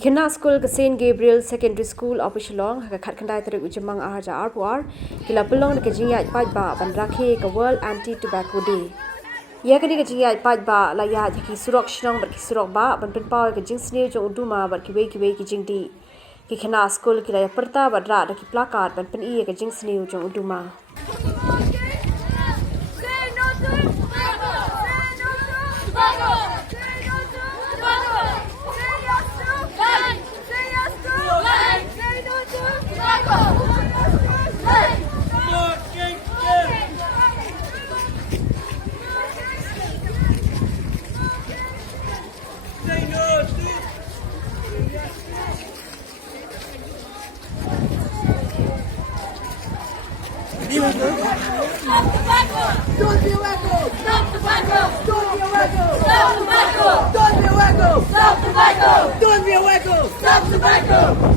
Khynnah Skul St. Gabriel Secondary School Opishilong Hakat Khandai Tarik Ujamang Arja Arpuar Kila Pelong de Kajingyat Pajba Ban Rakhe Ka World Anti-Tobacco Day. Ya kadi Kajingyat Pajba la ya ki surok shnong bar ki surok ba ban penpaw ke Jingsniew jong Duma bar ki wei ki jingdi. Ki Khynnah Skul kila ya perta bar ra da ki plakat ban pen ke Jingsniew jong Duma. Stop tobacco! Don't be a wacko! Stop tobacco! Don't be a wacko! Stop tobacco! Don't be a wacko! Stop tobacco! Don't be a wacko! Stop tobacco!